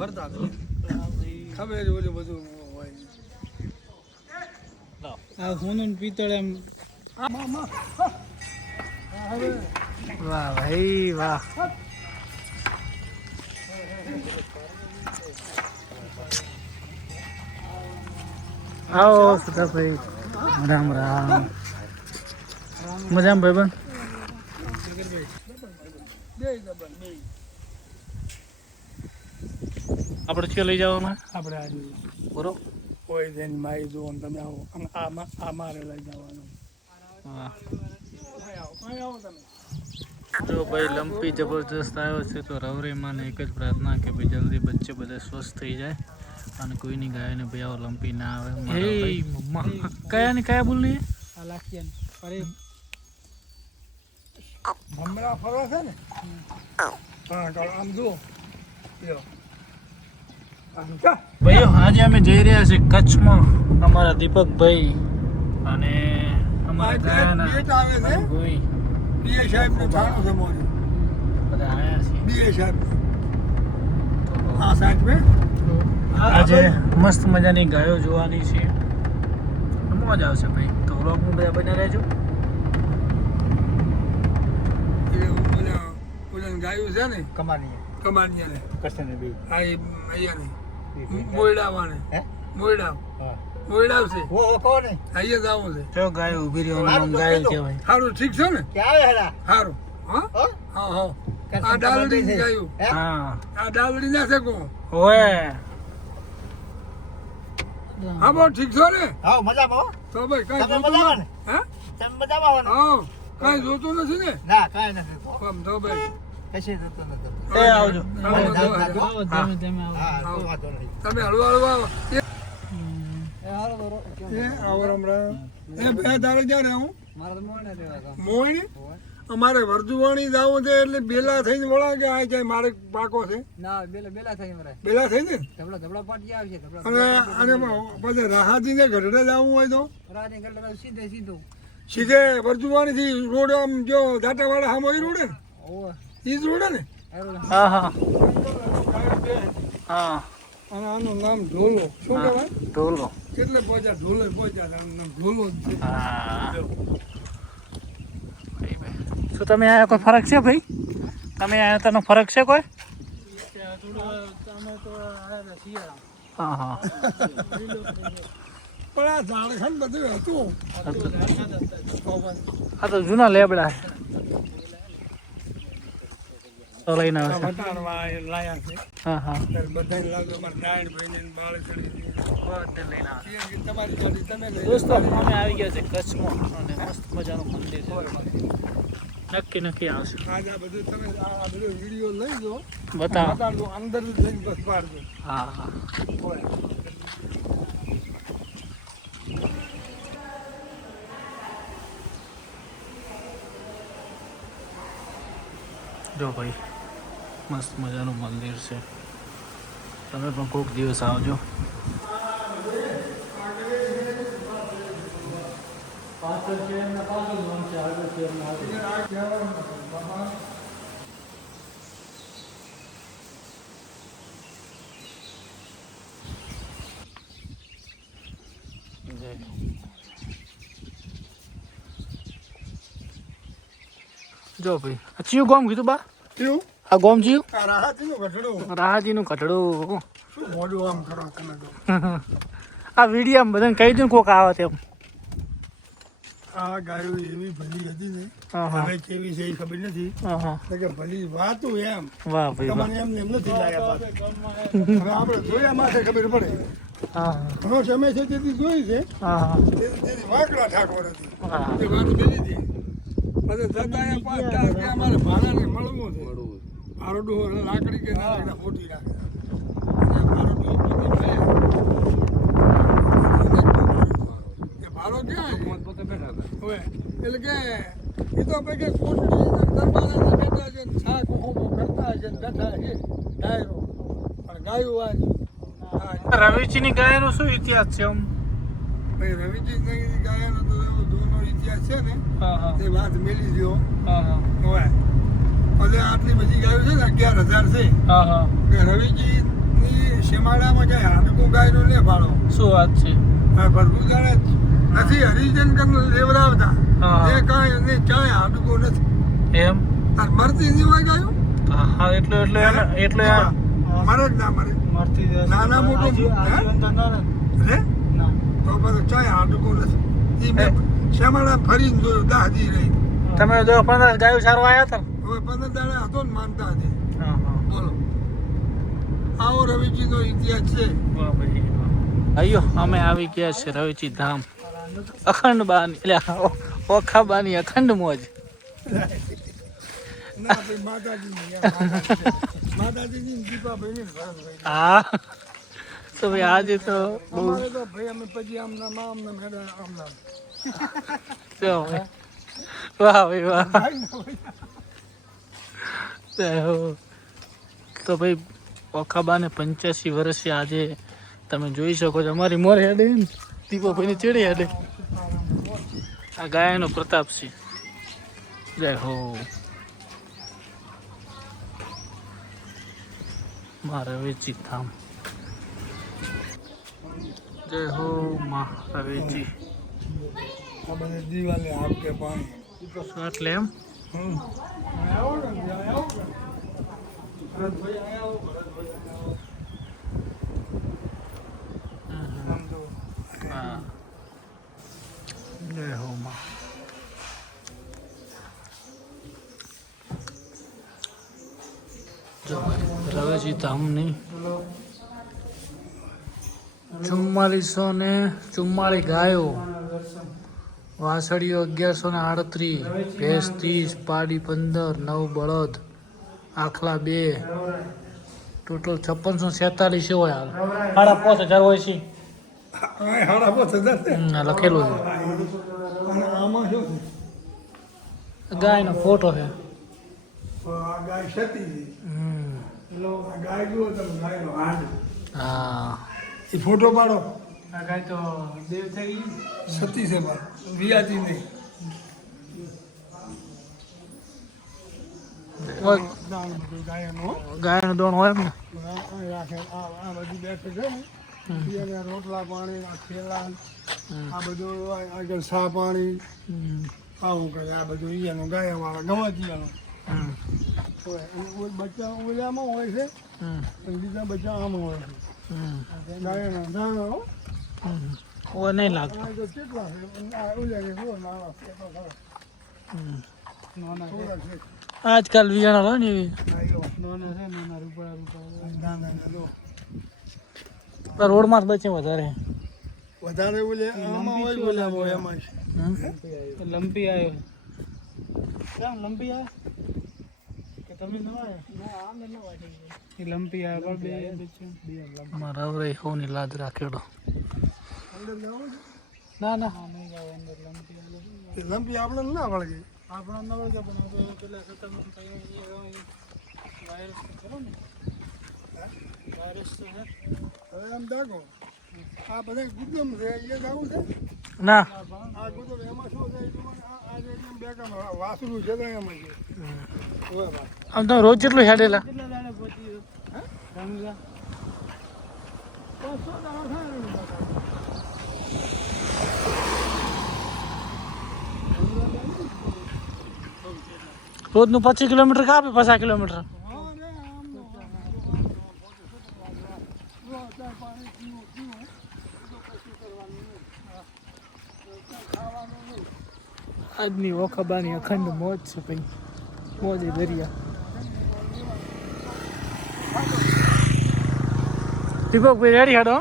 ભરતા ખબર જ ઓલું બધું હોય. આ સોનું પિત્તળ એમ વાહ ભાઈ વાહ. આવો સુધાભાઈ, રામ રામ. મજામાં ભાઈ બન? આપણે છે લઈ જવાના આપણે આજે બરોબર કોઈ જઈને મારી જુઓ ને તમે આવો અને આ મારે લઈ જવાનું. હા. અહીં આવો તમે. જો ભાઈ લંપી જબરજસ્ત આવ્યો છે તો રવરીમાં એક જ પ્રાર્થના કે ભાઈ જલ્દી બચ્ચે બધા સ્વસ્થ થઈ જાય અને કોઈની ગાયને ભાઈ આવો લંપી ના આવે. કયા બોલની આ લાખિયાન અરે ભમરા ફરો છે ને. હા તો આમ જુઓ લ્યો. ભાઈઓ આજે અમે જઈ રહ્યા છીએ કચ્છમાં. અમારા દીપકભાઈ અને અમારા ગાયના ભાઈ બીએ સાહેબ નું થાણું છે મોરી. બધા આવ્યા છીએ. બીએ સાહેબ આ સાઈડ में આજે મસ્ત મજાની ગાયો જોવાની છે. મોજ આવશે ભાઈ. તો વ્લોગમાં બધા બન્યા રહેજો. ઓલા ગાયું છે ને કમાનિયા ને આ અહીંયા ને મોયડા વાને મોયડા છે અહીંયા જવું છે. જો ગાય ઊભી રહ્યો નામ ગાય કહેવાય. સારું ઠીક છે ને સારું. હા હા હા આ ડાલડી ગાયું. હા આ ડાલડી ના છે કો ઓએ હા બહુ ઠીક છો ને. હા મજામાં. તો ભાઈ કઈ જોતું મજામાં ને? હા તમે મજામાં હો ને? હા કઈ જોતું નથી ને. ના કાંઈ નથી તો. આમ તો ભાઈ કશી જતો નથી. એ આવજો. આવો, આવો, આવો. આવો ધીમે ધીમે આવો. હા કોઈ વાંધો નહીં. તમે હળવા હળવા આવો. એ આવો રામ રામ. એ બે તારે ક્યાં રહું મોયણી અમારે વર્ધુવાણી જવું છે એટલે બેલા થઈને વળા કે આ જાય મારે પાકો છે. બેલા થઈ ને અને પછી રાહાજી ને ગઢડે જવું હોય તો સીધે વર્ધુવાણી થી રોડ આમ જો દાંતાવાળા આમ હોય રોડ ને ઈ જ રોડ ને. હા હા હા. અને આનું નામ ઢોલો. શું કહેવાય? ઢોલો. કેટલે પહોંચ્યા? ઢોલો પહોંચ્યા. આનું નામ ઢોલો જ છે. હા. શું તમે આયા કોઈ ફરક છે ભાઈ? તમે આયા તનો ફરક છે કોઈ? હા હા. પણ આ ઝાડખંડ બધું હતું. આ તો જૂના લેબડા તો લઈને આવે છે. વટાણવા લાયા છે. હા હા. બધાને લાવજો. મારા ડાયણ ભાઈને ને બાળ ચડી બધે લઈને આવે. તમારી ગાડી તમે લઈ દોસ્તો અમે આવી ગયા છે કચ્છમાં અને મસ્ત મજાનું મંદિર છે. નક્કી આવશે. આજે આ બધું તમે આ બધો વિડીયો લઈ જો બતાવો. બતાડજો અંદર જઈને બસ પાડજો. હા હા. જો ભાઈ મસ્ત મજાનું મંદિર છે. તમે પણ કોઈક દિવસ આવજો. જો ભાઈ આ ચિયું ગોમ કીધું બા? કેવું? આ ગોમ ચિયું? આ રાહાજીનું ગઢડું. રાહાજીનું કટડું. શું મોઢું આમ કરો તમે તો. આ વિડીયો આમ બધાને કહી દઉં કોક આવે તેમ. આ ગાયો એવી ભલી હતી ને હા હા. હવે કેવી છે એ ખબર નથી. હા હા. એટલે કે ભલી વાતું એમ વાહ ભાઈ વાહ. તમને એમ નથી લાગ્યા પાછું. હવે આપણે જોયા માથે ખબર પડે. હા ઘણો સમય છે તેથી જોઈ છે હા હા. તેથી વાંકડા ઠાકોર હતી હા. એ વાત કરી હતી. પછી જતા અહીંયા પાછા કે અમારે ભાડાને મળવું છે. મારો ડોહો લાકડી કે ના લાકડા ખોટી રાખે. મારો ડોહો પોતે ભાઈ. એ ભાડો ક્યાં છે? હવે એટલે કે એ તો ભાઈ કે કોટડી દરબારે બેઠા છે શાક હોમો કરતા છે બેઠા છે ડાયરો પણ ગાયું આ રવિજીની ગાયનો શું ઇતિહાસ છે આમ? ભાઈ રવિજી ગાયનો તો એવો જૂનો ઇતિહાસ છે ને હા હા. એ વાત મેલી દો. હા હા. હોય પછી આટલી બધી ગાયો છે ને 11,000 છે હા હા. કે રવિજીની શ્યામાળામાં જાય હાડકું ગાયનું ને ભાડો શું વાત છે? હા ભરપૂર જાણે નથી હરિજન કરીને લેવડાવતા હા. એ કાંઈ ને ચાય હાડકું નથી એમ? તાર મરતી જીવાય ગાયું હા એટલે મરે જ ના મરે નાના મોટું હે? રે તો પછી ચાય હાડકું નથી ઈ મેં શ્યામાળા ફરીને જોયું દાહજી રહી તમે જો 15 ગાયો સારવા આવ્યા હતા ને? હવે 15 દાડા હતો ને માનતા હતી હા હા બોલો આવો રવિજીનો ઇતિહાસ છે અయ్యో અમે આવી ગયા છે રવિજી ધામ અખંડ બાની એટલે ઓખા બાની અખંડ મોજ ના ભાઈ માતાજીની માતાજીની દીપાભાઈની ભરતભાઈ હા તો ભાઈ આજે તો બહુ અમારે તો ભાઈ અમે પછી આમ હેડા આમ નામ જો ભાઈ. વાહ ભાઈ વાહ જય હો. તો ભાઈ ઓખાબાને 85 વર્ષે આજે તમે જોઈ શકો છો અમારી મોર હેડે ને દીપાભાઈની ચેડી હેડે આ ગાયનો પ્રતાપ છે જય હો મારા વેચી ધામ જય હો મા રવેજી આ બધે દિવાલે આપકે પાણી એટલે એમ આવો ને આવો ને ભરતભાઈ આવો ભરતભાઈ આમ તો હા જય હો મા જો રવેજી ધામની 4444 ગાયો વાસળીઓ 1138 ભેંસ 30 પાડી 15 9 બળદ આખલા 2 ટોટલ 5647 હોય હાલ 5000 હોય છે હાડા પોતે દસે લખેલું અને આમાં શું છે ગાયનો ફોટો છે છે આ ગાય છતી છે આ ગાય જુઓ તમે ગાયનો હાડ હા એ ફોટો પાડો આ ગાય તો દેવ થઈ ગઈ છતી છે બાર વિયાતી નહીં ગાયનો દોણ હોય એમ ને રાખે આ બધી બેઠે છે ને એને રોટલા પાણી આ થેલા આ બધું આગળ સા પાણી આવું કરે આ બધું ઈયાનું ગાયા વાળા ગવાજીયાનું બચ્ચા ઓલામાં હોય છે અને બીજા બચ્ચા આમાં હોય છે ગાયના દાણા ઓ નહીં લાગતો આ તો કેટલા છે આ ઓલા જુઓ નાના છે થોડા છે આજકાલ વિયાણા હોય ને એવી નાના છે નાના રૂપા દાણા લો પણ રોડમાં જ બચે વધારે વધારે ઓલે આમાં હોય ઓલામાં હોય એમાં લંબી આવ્યો કેમ લંબી આવે કે તમે ન આવે એ લંબી આવે પણ બે મારા હવે હોની લાજ રાખેડો અંદર જવું છે ના ના નહીં જાવ અંદર લંબી આવે એ લંબી આપણે ના વળગે આપણા ન વળગે પણ આપણે પેલા સત્તામાં વાયરસ ખરો ને વાયરસ તો છે હવે આમ દાખો આ બધા ગુદમ છે એ જવું છે ના આ ગુદમ એમાં શું થાય આ જે એકદમ બેકામ વાસણું છે તો એમાં છે ઓય બા આમ તમે રોજ કેટલું હેડેલા કેટલા દાડે પહોંચી હે રંગા 500 દાડા થાય ને રોજનું 25 કિલોમીટર કાપે 50 કિલોમીટર આજની ઓખબાની અખંડ મોજ છે ભાઈ મોજ દરિયા દીપકભાઈ રેડી હાડો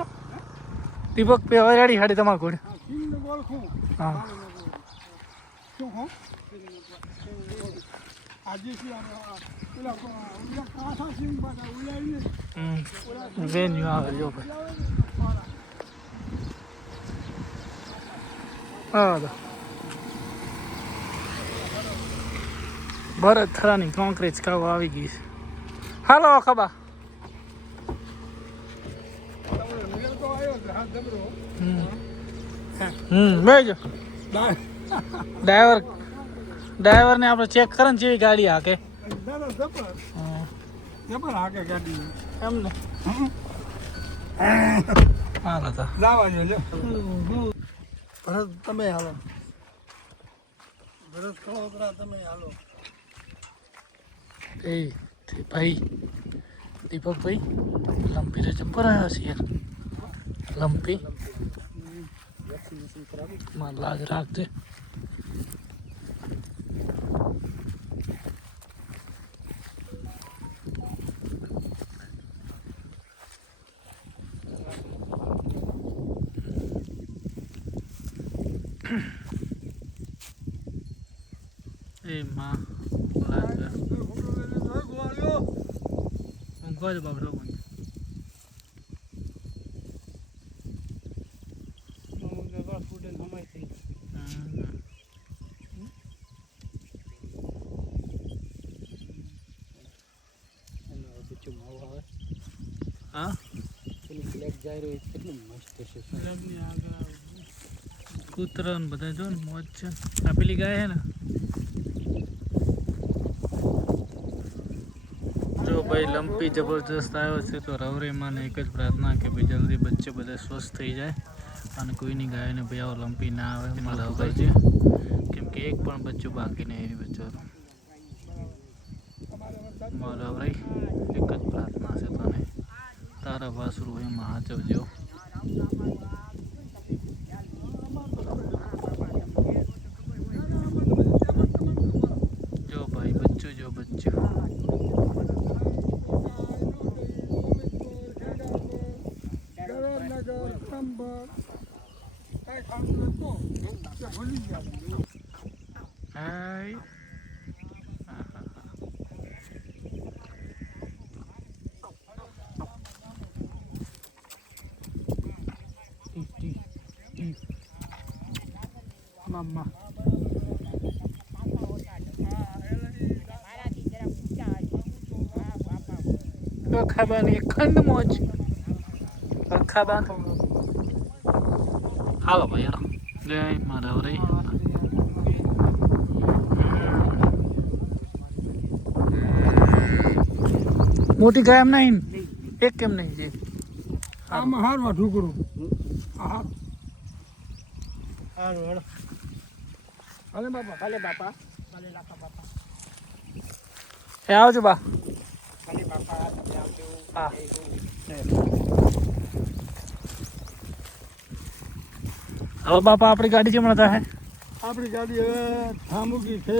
દીપકભાઈ રેડી હાડી તમારા ઘોડે હા શું હો આજે શું પેલા કાંસા સિંગ પાછા ઉલાવીને વેન્યુ આવે જો ભાઈ હા ભરત થરાની કોંક્રીટ કાવ આવી ગઈ છે હાલો ખબા બેજો ડ્રાઈવરને આપણે ચેક કરે ને જેવી ગાડી હાકે જબર હાકે ગાડી એમ ને હાલો તો લાવા જો લ્યો ભરત તમે હાલો ભરત ખળોતરા તમે હાલો એ તે ભાઈ દીપકભાઈ લંપી રે જબ્બર આવ્યા છે યાર લંપી માં લાજ રાખજે એ માં લાજ રાખ ઊંઘવા જ બાબરો મને હા કૂતરા ને બધા જો ને મોજ છે આ પેલી ગાય હે ને જો ભાઈ લંપી જબરજસ્ત આવ્યો છે તો રવરીમાં એક જ પ્રાર્થના કે ભાઈ જલ્દી બચ્ચે બધા સ્વસ્થ થઈ જાય અને કોઈની ગાયને ભાઈ આવો લંપી ના આવે મારા કરજે કેમ કે એક પણ બચ્ચું બાકી નહીં એવી બચ્ચારું મારા ભાઈ એક જ પ્રાર્થના છે તને તારા વાસરું એમાં હાચવજો જો ભાઈ બચ્ચું જો બચ્ચું હાય Mama. Khabani khand moj. Khaban. Halo bhai yaar. Jai Madhavrai. મોટી ગાય એમ નહીં એક કેમ નહીં છે આમાં હારવા ઢુકડું હા હારું હેડો ભલે બાપા ભલે બાપા ભલે લાખા બાપા એ આવજો બા ભલે બાપા તમે આવજો હા હવે બાપા આપણી ગાડી જમણા થાય આપણી ગાડી હવે થાંભુકી છે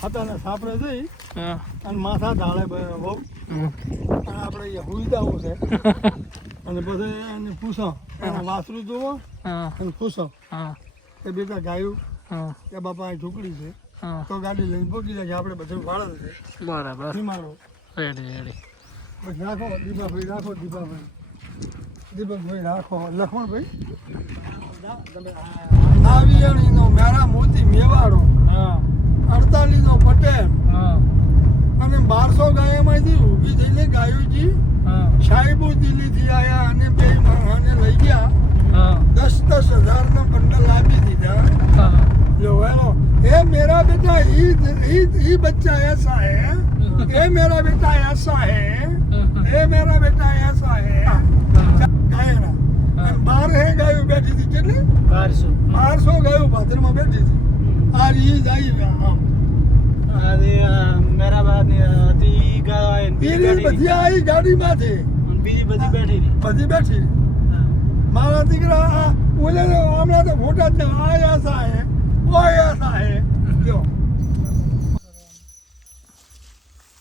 ખાતાને સાપડે જઈ હા અને માથા ઢાળે બહુ અને આપણે અહીંયા હુઈદાવું છે અને પછી એને પૂછો અને વાસરું જોવો હા અને પૂછો હા કે બેટા ગાયું હા કે બાપા અહીં ઢોકળી છે હા તો ગાડી લઈને પહોંચી જાય કે આપણે બધું વાળે છે બરાબર હિમાલો રેડી રેડી બસ રાખો દીપકભાઈ રાખો લખમણભાઈ નાવિયાણીનો મેરા મોતી મેવાડો હા 48નો પટેલ હા અને 1200 ગાયમાંથી ઊભી થઈને ગાયુજી હા સાહેબો દિલ્હીથી આવ્યા અને બે માણસને લઈ ગયા હા 10,000નો બંડલ આપી દીધા હા लो हेलो ये मेरा बेटा ई बच्चा ऐसा है ये मेरा बेटा ऐसा है ये मेरा बेटा ऐसा है गायना बार है गाय बैठी थी कितने 1200 गाय भादરમાં બેઠી હતી આ રી જાય આમ અરે મેરા બાદ હતી ગાય બીજી બધી આવી ગાડીમાંથી બીજી બધી બેઠી બધી બેઠી મારા દીકરા ઓલે હમણાં તો ફોટા જ આ ऐसा है वो ऐसा है જો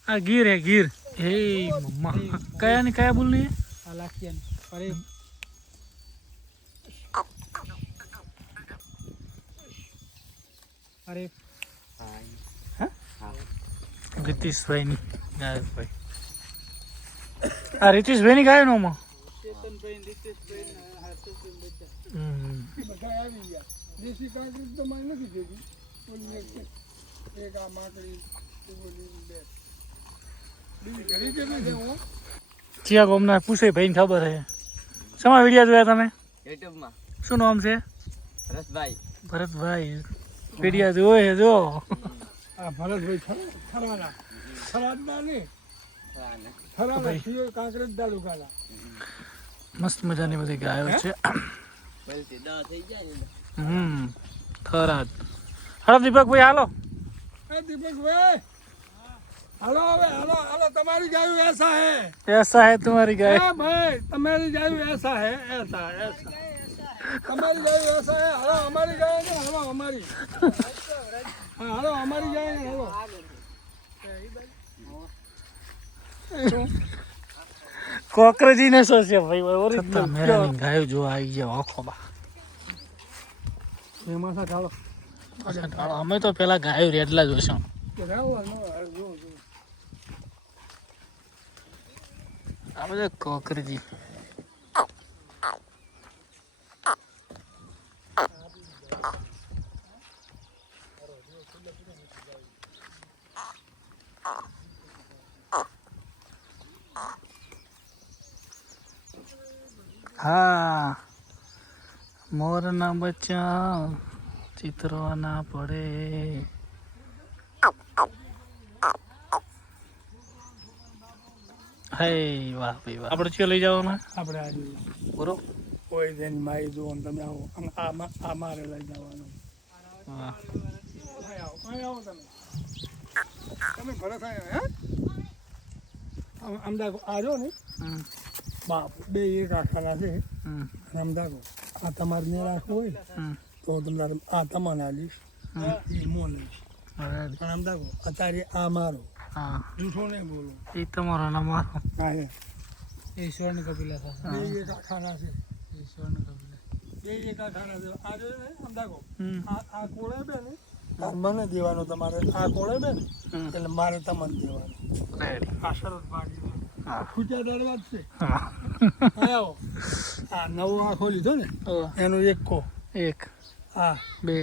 આ ગીર હે ગીર હે મમ્મા કયા ને કયા બોલની હે આ લાખિયા અરે અરે રીતિશભાઈ ની ગાય ભાઈ આ રીતિશભાઈ ની ગાય નો માં ચેતનભાઈ રીતેશભાઈ હર્ષેશભાઈ બધા આવી ગયા દેશી કાંકરી તો મારી નથી જોઈ ઓલી એક આ માકડી ઓલી બે બીજી ઘરી કેટલી છે હું ચિયા ગોમના પૂછે ભાઈ ખબર હે શેમાં વિડીયો જોયા તમે યુટ્યુબમાં શું નામ છે રસભાઈ ભરતભાઈ વિડીયો જોવે જો આ ભરતભાઈ ખરાના ખરાના નહીં થરાના સિયો કાંકરેજ તાલુકાના. મસ્ત મજાની બધી ગાયો છે. પછી દા થઈ જાય ને. થરાદ. હાલો દીપકભાઈ હાલો. એ દીપકભાઈ હાલો હવે હાલો તમારી ગાયું ऐसा है ऐसा है तुम्हारी गाय. भाई तुम्हारी गाયું ऐसा है ऐसा તમારી ગાયું ऐसा है હાલો અમારી ગાય ને હાલો અમારી હા હાલો અમારી ગાય ને હાલો કોકરેજી ને શું છે ભાઈ ઓરિજિનલ મેરાની ગાયો જો આવી ગયા આખો બા. એમાં સા ચાલો અમે તો પેલા ગાયો રેડલા જોશું. આ બધા કોકરેજી. હા મોરના બચ્ચા ચિતરવા ના પડે. હે વાહ ભાઈ વાહ. આપણે ચિયો લઈ જવાના આપણે આજે પૂરો. કોઈ તેની મારી જુઓ ને તમે આવો અને આ મારે લઈ જવાનું. વાહ અહીં આવો તમે ભરત હે અમદાવાદ આજો ને બાપ બે એક આખાના છે અમદાવાદ આ તમારે ને રાખવું હોય તો તમારે આ તમને આલીશ એ મોં લઈશ પણ અમદાવાદ અત્યારે આ મારો હા જૂઠો નહીં બોલું એ તમારો ના મારો. હા હે ઈશ્વરની કપિલા થશે. બે એક આખાના છે ઈશ્વરની કપિલા. બે એક આખાના છે આ જો ને અમદાવાદ આ કોળે બે ને મને દેવાનું તમારે આ કોળે બે ને એટલે મારે તમને દેવાનું આ શરત બાકી ખૂટ્યા દરવાજ છે આવો આ નવો આખો લીધો ને એનો એક કો એક હા બે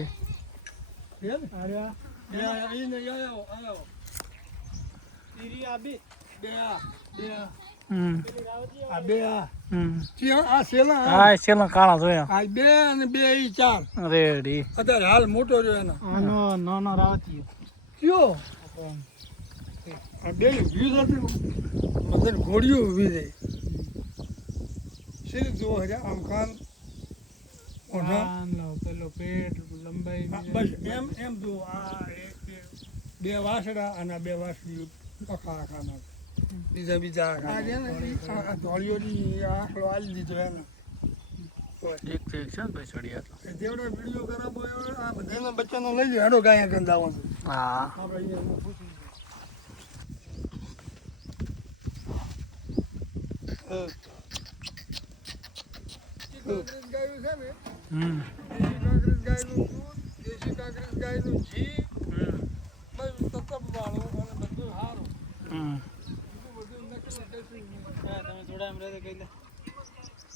હા છેલ્લા કાળા જોયા. બે અને બે ઈ ચાર રેડી. અત્યારે હાલ મોટો રહ્યો એનો નાનો રાવતી. કયો બે વીસ હતી મતલબ ઘોડીઓ ઊભી રહી શેરી જુઓ હજા આમ કાન પેલો પેટ લંબાઈ બસ એમ જુઓ આ બે વાસડા અને બે વાસડી આખા આખાના બીજા આખા ધોળીઓની આખલો આલી દીધો એને એક તો એક છે ને ભાઈ ચડિયા. જેવડો વિડીયો ખરાબ હોય આ બધાના બચ્ચાનો લઈ જાય હેડો ગાયા ગંદાવો હા આપણે અહીંયા પૂછી ગાયું છે ને દેશી કાંકરેજ ગાયનું દૂધ દેશી કાંકરેજ ગાયનું ઘી બધું તતબ વાળું અને બધું સારું બધું નકલી કશું નહીં. તમે થોડા એમ રહે કહી લે.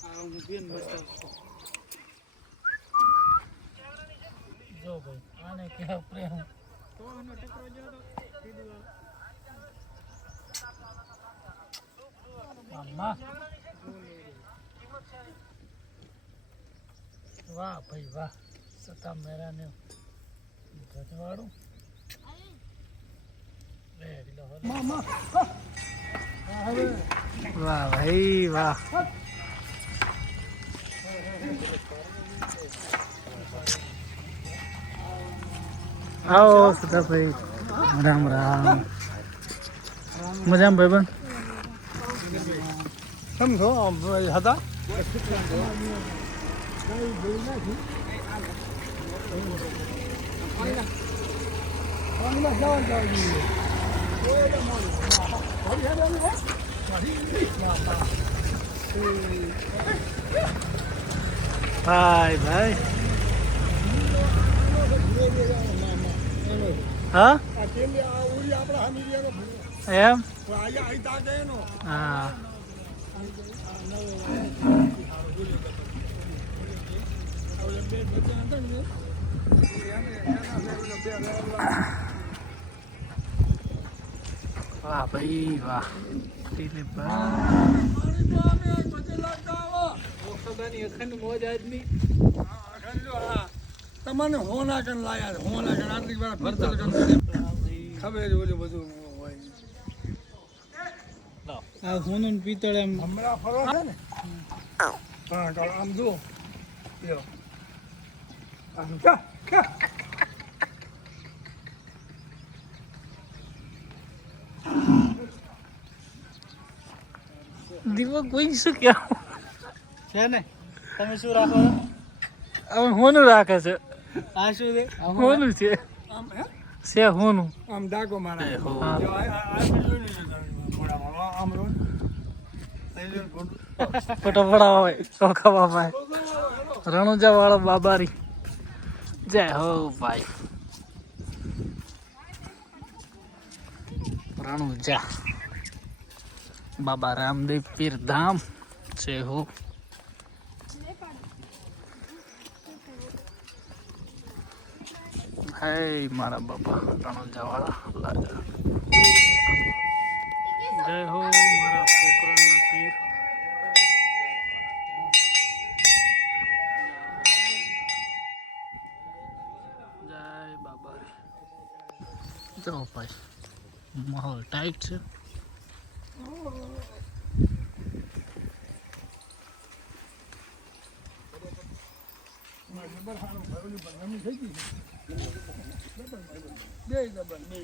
આ હું પીન બતાવું. જો ભાઈ આને કેવા પ્રેમ. તો એનો ટકરો જો તો સીધી વાત. અમ્મા વાહ ભાઈ વાહ. સતા મેરા ને ગધવાડું મામા હવે વાહ ભાઈ વાહ. આવો સતાભાઈ રામ રામ. મજામાં ભાઈ બંધ. સમજો હતા ભાઈ ભાઈ હા એમ હા વાહ ભાઈ વાહ. તમને હોના કન લાયા હોના કન આટલી વાર ભરતર કન ખબર જ ઓલું બધું હોય આ સોનું ને પિત્તળ એમ હમણાં ફરો છે ને હા તો આમ જુઓ લ્યો આમ કા દીપક કોઈ શું કહેવું છે ને તમે શું રાખો છો? હવે હોનું રાખે છે આ શું છે હોનું છે આમ હે છે હોનું આમ ડાકો મારા હા. જો આ બીજું નહીં મોડામાં આમ રો લઈ લો ફોટો ફટાફડા હોય ચોખા બાપા રણુજા વાળો બાબારી જય હો ભાઈ રણુજા બાબા રામદેવ પીર ધામ છે હો હે મારા બાપા રણુજા વાળા લાજા જય હો મારા છોકરાના પીર જય બાબા રે જો ભાઈ માહોલ ટાઈટ છે બે ડબલ બે